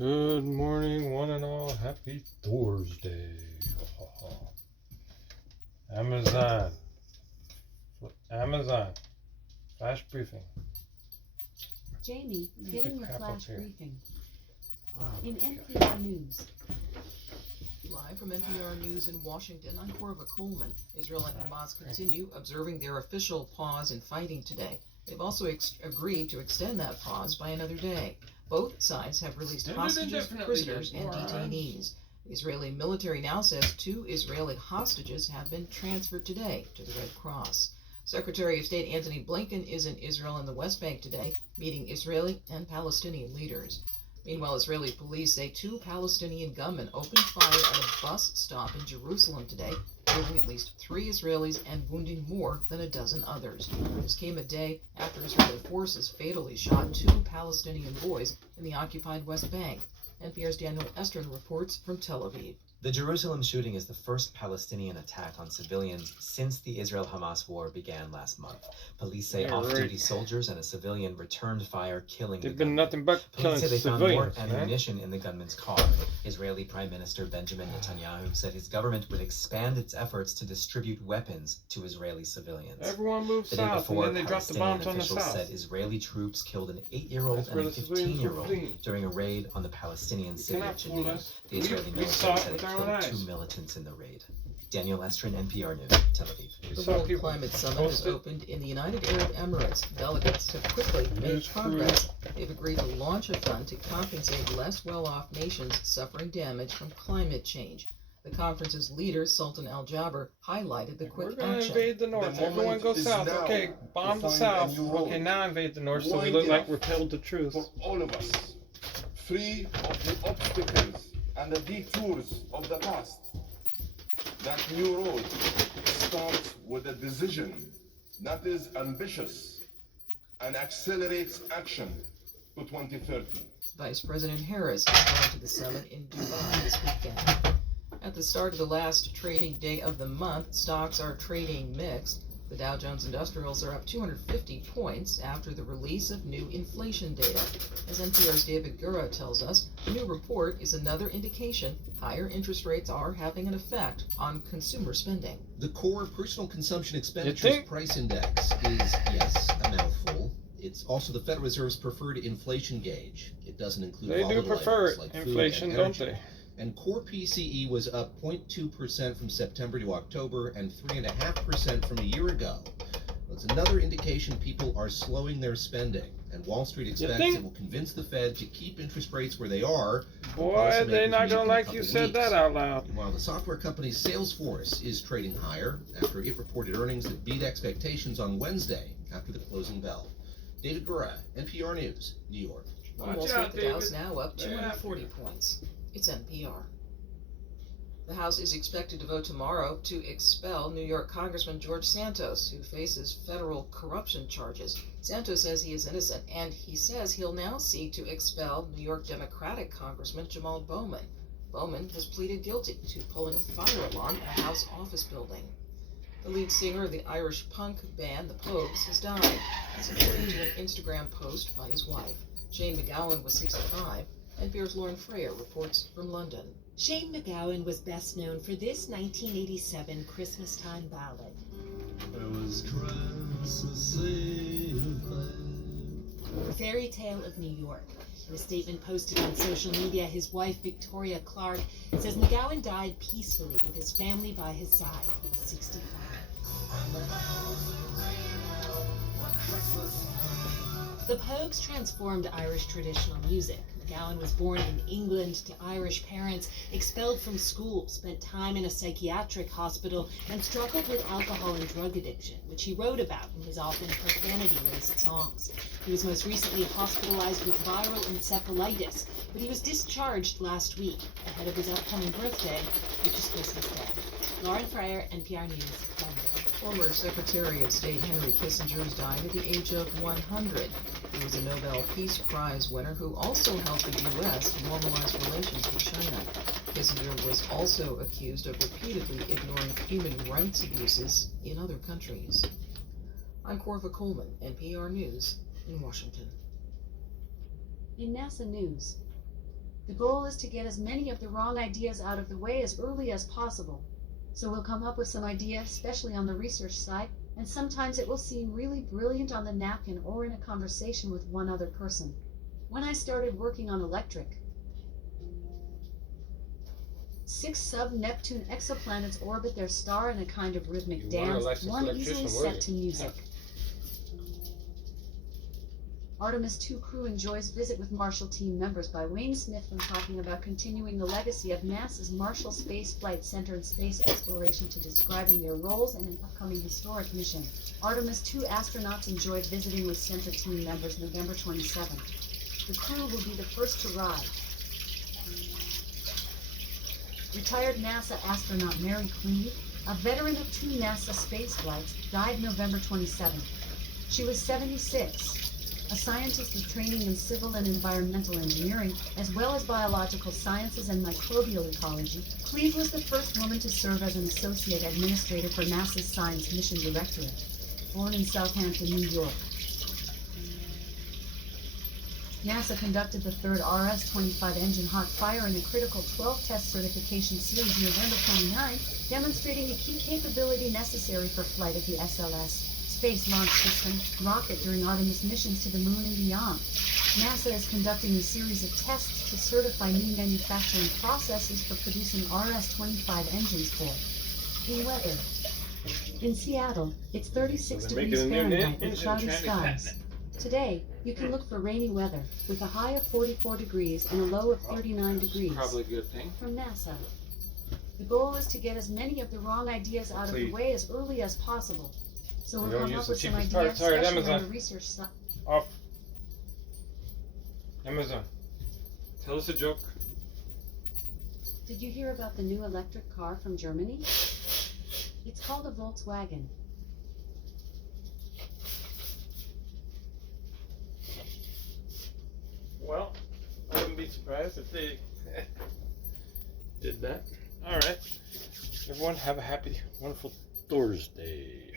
Good morning, one and all. Happy Thursday. Amazon. Flash briefing. Jamie, getting your flash briefing. In God. NPR News. Live from NPR News in Washington, I'm Corva Coleman. Israel and Hamas continue observing their official pause in fighting today. They've also agreed to extend that pause by another day. Both sides have released hostages, prisoners, and detainees. The Israeli military now says 2 Israeli hostages have been transferred today to the Red Cross. Secretary of State Antony Blinken is in Israel and the West Bank today, meeting Israeli and Palestinian leaders. Meanwhile, Israeli police say 2 Palestinian gunmen opened fire at a bus stop in Jerusalem today, killing at least 3 Israelis and wounding more than a dozen others. This came a day after Israeli forces fatally shot 2 Palestinian boys in the occupied West Bank. NPR's Daniel Estrin reports from Tel Aviv. The Jerusalem shooting is the first Palestinian attack on civilians since the Israel-Hamas war began last month. Police say off-duty soldiers and a civilian returned fire, killing They've the been gunman. nothing but Police say they found more ammunition man. in the gunman's car. Israeli Prime Minister Benjamin Netanyahu said his government would expand its efforts to distribute weapons to Israeli civilians. Everyone moved The day south before, and then they dropped the Palestinian bombs on the officials south. said Israeli troops killed an 8-year-old and a 15-year-old during a raid on the Palestinian city of Jenin. The Israeli military said it killed 2 militants in the raid. Daniel Estrin, NPR News, Tel Aviv. The World Climate Summit has opened in the United Arab Emirates. Delegates have quickly made progress. They've agreed to launch a fund to compensate less well-off nations suffering damage from climate change. The conference's leader, Sultan Al Jaber, highlighted the quick action. We're going to invade the north. Everyone go south. Okay, bomb the south. Okay, now invade the north so we look like we're told the truth. For all of us, free of the obstacles and the detours of the past. That new road starts with a decision that is ambitious and accelerates action to 2030. Vice President Harris is going to the summit in Dubai this weekend. At the start of the last trading day of the month, stocks are trading mixed. The Dow Jones Industrials are up 250 points after the release of new inflation data. As NPR's David Gura tells us, the new report is another indication higher interest rates are having an effect on consumer spending. The core personal consumption expenditures price index is, yes, a mouthful. It's also the Federal Reserve's preferred inflation gauge. It doesn't include volatile items like inflation, food and don't energy. they? And core PCE was up 0.2% from September to October and 3.5% from a year ago. That's another indication people are slowing their spending, and Wall Street expects it will convince the Fed to keep interest rates where they are. Boy, they're not going to like you said that out loud. While the software company Salesforce is trading higher after it reported earnings that beat expectations on Wednesday after the closing bell. David Gura, NPR News, New York. On Wall Street, the Dow's now up 240 points. It's NPR. The House is expected to vote tomorrow to expel New York Congressman George Santos, who faces federal corruption charges. Santos says he is innocent, and he says he'll now seek to expel New York Democratic Congressman Jamal Bowman. Bowman has pleaded guilty to pulling a fire alarm at a House office building. The lead singer of the Irish punk band The Pogues has died. That's according to an Instagram post by his wife. Shane MacGowan was 65. NPR's Lauren Freyer reports from London. Shane MacGowan was best known for this 1987 Christmas-time ballad. Fairy Tale of New York. In a statement posted on social media, his wife, Victoria Clark, says MacGowan died peacefully with his family by his side. He was 65. The Pogues transformed Irish traditional music. MacGowan was born in England to Irish parents, expelled from school, spent time in a psychiatric hospital, and struggled with alcohol and drug addiction, which he wrote about in his often profanity-laced songs. He was most recently hospitalized with viral encephalitis, but he was discharged last week ahead of his upcoming birthday, which is Christmas Day. Lauren Freyer, NPR News, London. Former Secretary of State Henry Kissinger died at the age of 100. He was a Nobel Peace Prize winner who also helped the U.S. normalize relations with China. Kissinger was also accused of repeatedly ignoring human rights abuses in other countries. I'm Corva Coleman, NPR News in Washington. In NASA news, The goal is to get as many of the wrong ideas out of the way as early as possible. So we'll come up with some ideas, especially on the research side, and sometimes it will seem really brilliant on the napkin or in a conversation with one other person. When I started working on electric, 6 sub-Neptune exoplanets orbit their star in a kind of rhythmic dance, one easily set to music. Artemis II crew enjoys visit with Marshall team members by Wayne Smith when talking about continuing the legacy of NASA's Marshall Space Flight Center and space exploration to describing their roles in an upcoming historic mission. Artemis II astronauts enjoyed visiting with center team members November 27th. The crew will be the first to ride. Retired NASA astronaut Mary Cleave, a veteran of 2 NASA space flights, died November 27th. She was 76. A scientist with training in civil and environmental engineering, as well as biological sciences and microbial ecology, Cleave was the first woman to serve as an associate administrator for NASA's Science Mission Directorate. Born in Southampton, New York, NASA conducted the third RS-25 engine hot fire in a critical 12-test certification series November 29, demonstrating a key capability necessary for flight of the SLS Space Launch System rocket during Artemis missions to the moon and beyond. NASA is conducting a series of tests to certify new manufacturing processes for producing RS-25 engines for in weather. In Seattle, it's 36 degrees Fahrenheit with cloudy skies. Today, you can look for rainy weather with a high of 44 degrees and a low of 39 degrees. Probably a good thing. From NASA. The goal is to get as many of the wrong ideas out of the way as early as possible. So we'll come up with some ideas, especially on the research side. Off. Amazon. Tell us a joke. Did you hear about the new electric car from Germany? It's called a Volkswagen. Well, I wouldn't be surprised if they did that. All right. Everyone have a happy, wonderful Thursday.